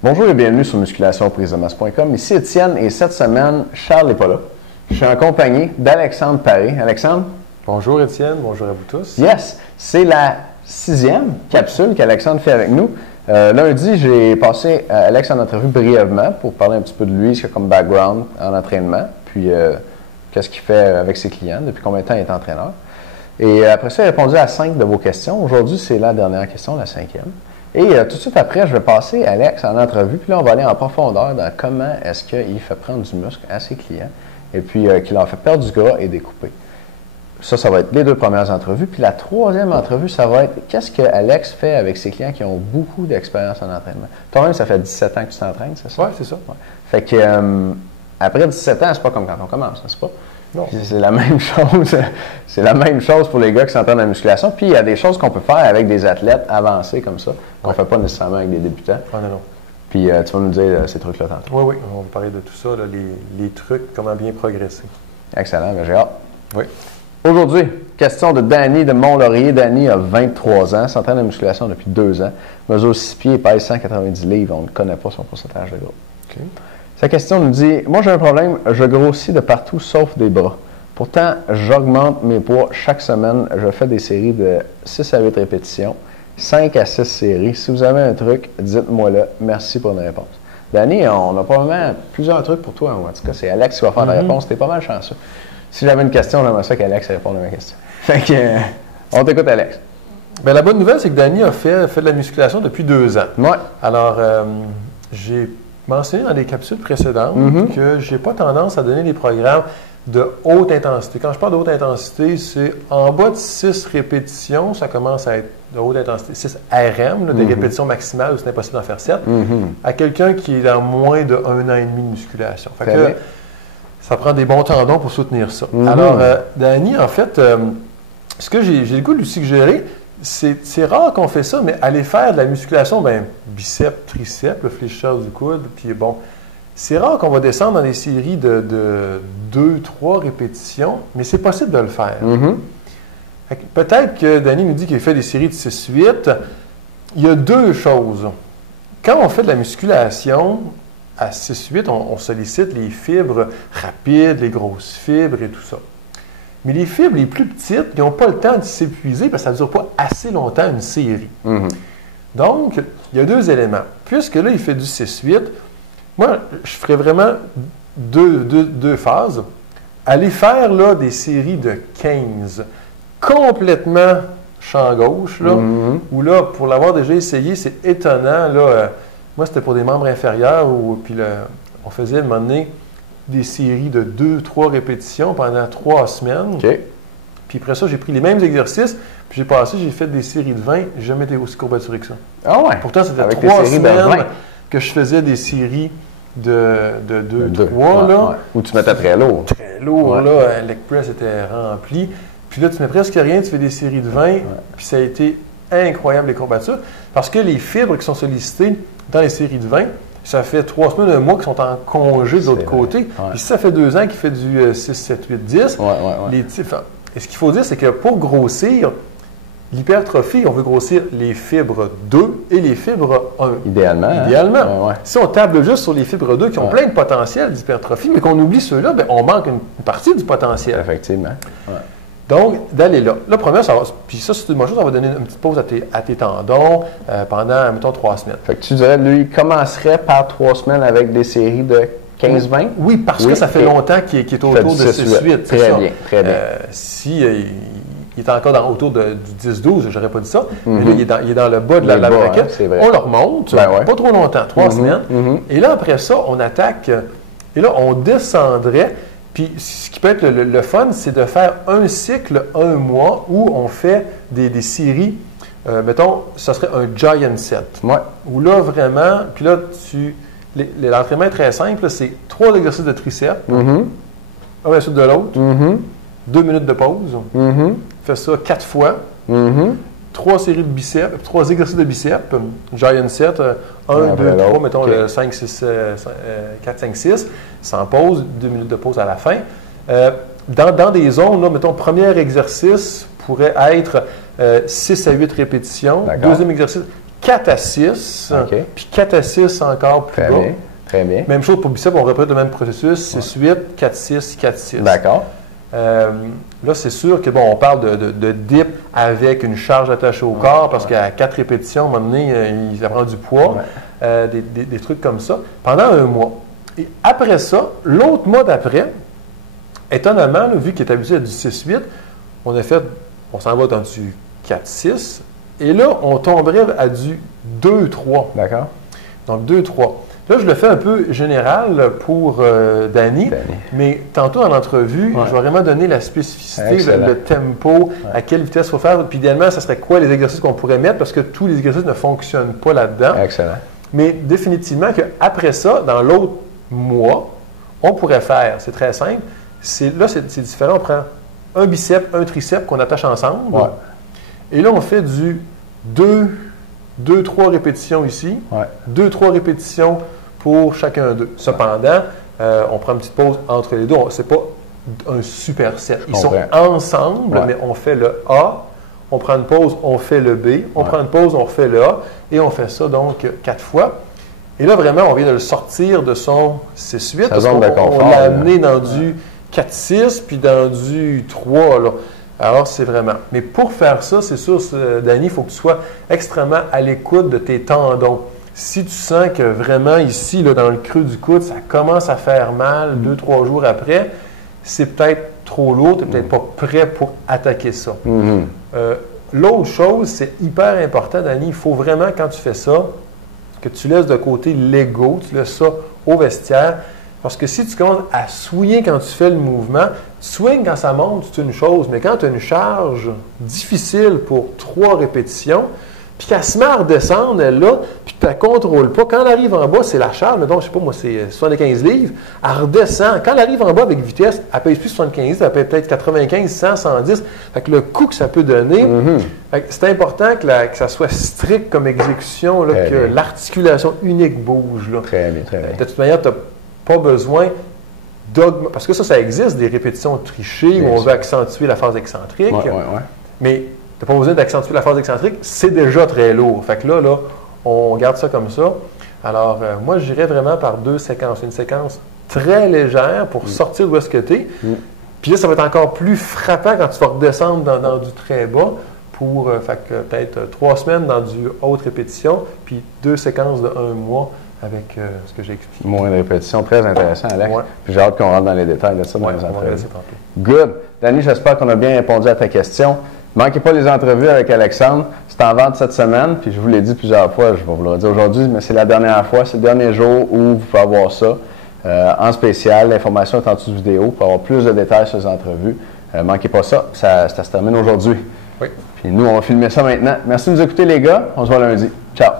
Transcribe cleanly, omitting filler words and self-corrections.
Bonjour et bienvenue sur musculationprisedemasse.com. Ici Étienne et cette semaine, Charles n'est pas là. Je suis en compagnie d'Alexandre Paré. Alexandre? Bonjour Étienne, bonjour à vous tous. Yes! C'est la 6e capsule qu'Alexandre fait avec nous. Lundi, j'ai passé Alex en entrevue brièvement pour parler un petit peu de lui, ce qu'il a comme background en entraînement, puis qu'est-ce qu'il fait avec ses clients, depuis combien de temps il est entraîneur. Et après ça, il a répondu à 5 de vos questions. Aujourd'hui, c'est la dernière question, la 5e. Et tout de suite après, je vais passer Alex en entrevue, puis là, on va aller en profondeur dans comment est-ce qu'il fait prendre du muscle à ses clients, et puis qu'il leur fait perdre du gras et découper. Ça va être les 2 premières entrevues. Puis la 3e entrevue, ça va être qu'est-ce que Alex fait avec ses clients qui ont beaucoup d'expérience en entraînement. Toi-même, ça fait 17 ans que tu t'entraînes, c'est ça? Oui, c'est ça. Ouais. Fait que après 17 ans, c'est pas comme quand on commence, n'est-ce pas? Non. C'est la même chose. C'est la même chose pour les gars qui s'entraînent en musculation. Puis il y a des choses qu'on peut faire avec des athlètes avancés comme ça, qu'on ne fait pas nécessairement avec des débutants. Ah non. Puis tu vas nous dire ces trucs-là tantôt. Oui, on va parler de tout ça, là, les trucs, comment bien progresser. Excellent, bien j'ai hâte. Oui. Aujourd'hui, question de Danny de Mont-Laurier. Danny a 23 ans, s'entraîne en musculation depuis 2 ans, mesure 6 pieds et pèse 190 livres. On ne connaît pas son pourcentage de gras. Okay. Sa question nous dit « Moi, j'ai un problème, je grossis de partout sauf des bras. Pourtant, j'augmente mes poids chaque semaine. Je fais des séries de 6 à 8 répétitions, 5 à 6 séries. Si vous avez un truc, dites-moi-le. Merci pour une réponse. » Danny, on a probablement plusieurs trucs pour toi. En tout cas, c'est Alex qui va faire la réponse. Tu es pas mal chanceux. Si j'avais une question, j'aimerais ça qu'Alex réponde à ma question. Fait que, on t'écoute, Alex. Bien, la bonne nouvelle, c'est que Danny a fait de la musculation depuis 2 ans. Ouais. Alors, j'ai mentionné dans les capsules précédentes que je n'ai pas tendance à donner des programmes de haute intensité. Quand je parle de haute intensité, c'est en bas de 6 répétitions, ça commence à être de haute intensité. 6 RM, là, des répétitions maximales où c'est impossible d'en faire 7, à quelqu'un qui est dans moins de 1 an et demi de musculation. Fait que, ça prend des bons tendons pour soutenir ça. Alors, Danny, en fait, ce que j'ai le goût de lui suggérer, c'est rare qu'on fait ça, mais aller faire de la musculation, biceps, triceps, le fléchisseur du coude, puis bon, c'est rare qu'on va descendre dans des séries de 2-3 répétitions, mais c'est possible de le faire. Peut-être que Danny nous dit qu'il fait des séries de 6-8. Il y a 2 choses. Quand on fait de la musculation, à 6-8, on sollicite les fibres rapides, les grosses fibres et tout ça. Mais les fibres les plus petites, ils n'ont pas le temps de s'épuiser parce que ça ne dure pas assez longtemps une série. Donc, il y a 2 éléments. Puisque là, il fait du 6-8, moi, je ferais vraiment deux phases. Aller faire là, des séries de 15, complètement champ gauche, là, où là, pour l'avoir déjà essayé, c'est étonnant, là. Moi, c'était pour des membres inférieurs où puis on faisait à un moment donné des séries de 2-3 répétitions pendant 3 semaines. Okay. Puis après ça, j'ai pris les mêmes exercices, puis j'ai fait des séries de 20, j'ai jamais été aussi courbaturé que ça. Ah ouais? Pourtant, c'était avec 3 semaines que je faisais des séries de 2-3. Là. Où tu mettais très lourd. Très lourd, là. Leg press était rempli. Puis là, tu mets presque rien, tu fais des séries de 20, puis ça a été incroyable les courbatures, parce que les fibres qui sont sollicitées dans les séries de 20, ça fait 3 semaines, 1 mois qui sont en congé de l'autre côté. Puis si ça fait 2 ans qu'il fait du 6, 7, 8, 10, et ce qu'il faut dire, c'est que pour grossir, l'hypertrophie, on veut grossir les fibres 2 et les fibres 1. Idéalement. Hein? Si on table juste sur les fibres 2 qui ont plein de potentiel d'hypertrophie, mais qu'on oublie ceux-là, on manque une partie du potentiel. Effectivement. Donc, d'aller là. La première, puis ça, c'est une bonne chose, ça va donner une petite pause à tes tendons pendant, mettons, 3 semaines. Fait que tu dirais, lui, il commencerait par 3 semaines avec des séries de 15-20? Oui, parce que ça fait longtemps qu'il est autour de 6-8. Très bien, très bien. Si il est encore autour du 10-12, j'aurais pas dit ça, mais là, il est dans le bas de la braquette. On le remonte, pas trop longtemps, 3 semaines. Et là, après ça, on attaque, et là, on descendrait. Puis, ce qui peut être le fun, c'est de faire un cycle, 1 mois, où on fait des séries. Mettons, ce serait un giant set. Où là, vraiment, puis là, l'entraînement est très simple, c'est 3 exercices de triceps, un à la suite de l'autre, 2 minutes de pause, fais ça 4 fois, 3 séries de biceps, 3 exercices de biceps, giant set, 1, 2, 3, mettons le 5, 6, 4, 5, 6, sans pause, 2 minutes de pause à la fin. Dans des zones, là, mettons, premier exercice pourrait être 6 à 8 répétitions, deuxième exercice, 4 à 6, puis 4 à 6 encore plus bas. Bien, très bien. Même chose pour biceps, on répète le même processus, 6-8, 4-6, 4-6. D'accord. Là, c'est sûr que, bon, on parle de dip avec une charge attachée au corps, parce qu'à 4 répétitions, à un moment donné, ça prend du poids, des trucs comme ça, pendant un mois. Et après ça, l'autre mois d'après, étonnamment, là, vu qu'il est habitué à du 6-8, on s'en va dans du 4-6, et là, on tomberait à du 2-3. D'accord. Donc, 2-3. Là, je le fais un peu général pour Danny, mais tantôt en entrevue, je vais vraiment donner la spécificité, le tempo, à quelle vitesse il faut faire. Puis idéalement, ça serait quoi les exercices qu'on pourrait mettre, parce que tous les exercices ne fonctionnent pas là-dedans. Excellent. Mais définitivement qu'après ça, dans l'autre mois, on pourrait faire, c'est très simple, là, c'est différent. On prend un biceps, un triceps qu'on attache ensemble. Ouais. Et là, on fait du 2-3 répétitions ici, 2-3 répétitions pour chacun d'eux. Cependant, on prend une petite pause entre les deux. Ce n'est pas un superset. Ils sont ensemble, mais on fait le A, on prend une pause, on fait le B, on prend une pause, on refait le A, et on fait ça donc 4 fois. Et là, vraiment, on vient de le sortir de son 6-8, parce qu'on l'a amené dans du 4-6, puis dans du 3, là. Alors, c'est vraiment. Mais pour faire ça, c'est sûr, Danny, il faut que tu sois extrêmement à l'écoute de tes tendons. Si tu sens que vraiment ici, là, dans le creux du coude, ça commence à faire mal 2-3 jours après, c'est peut-être trop lourd, tu n'es peut-être pas prêt pour attaquer ça. L'autre chose, c'est hyper important, Danny, il faut vraiment, quand tu fais ça, que tu laisses de côté l'ego, tu laisses ça au vestiaire. Parce que si tu commences à swinguer quand tu fais le mouvement, swing quand ça monte, c'est une chose, mais quand tu as une charge difficile pour 3 répétitions, puis qu'elle se met à redescendre, elle là, puis que tu ne la contrôles pas, quand elle arrive en bas, c'est la charge, mettons, je ne sais pas, moi, c'est 75 livres, elle redescend. Quand elle arrive en bas avec vitesse, elle pèse plus 75 livres, elle pèse peut-être 95, 100, 110. Fait que le coup que ça peut donner, c'est important que ça soit strict comme exécution, là, que l'articulation unique bouge. Là. Très bien, très bien. De toute manière, tu n'as pas besoin d'augmenter. Parce que ça existe, des répétitions trichées où on veut accentuer la phase excentrique. Mais tu n'as pas besoin d'accentuer la phase excentrique, c'est déjà très lourd. Fait que là, on garde ça comme ça. Alors, moi, j'irais vraiment par 2 séquences. Une séquence très légère pour sortir d'où est-ce que tu es. Puis là, ça va être encore plus frappant quand tu vas redescendre dans du très bas pour peut-être 3 semaines dans du haute répétition, puis 2 séquences de 1 mois avec ce que j'ai expliqué. Moins de répétitions, très intéressant, Alex. Puis j'ai hâte qu'on rentre dans les détails de ça dans les entrevues. Good. Danny, j'espère qu'on a bien répondu à ta question. Ne manquez pas les entrevues avec Alexandre. C'est en vente cette semaine, puis je vous l'ai dit plusieurs fois, je vais vous le redire aujourd'hui, mais c'est la dernière fois, c'est le dernier jour où vous pouvez avoir ça en spécial. L'information est en dessous de vidéo pour avoir plus de détails sur les entrevues. Ne manquez pas ça, ça se termine aujourd'hui. Oui. Puis nous, on va filmer ça maintenant. Merci de nous écouter, les gars. On se voit lundi. Ciao.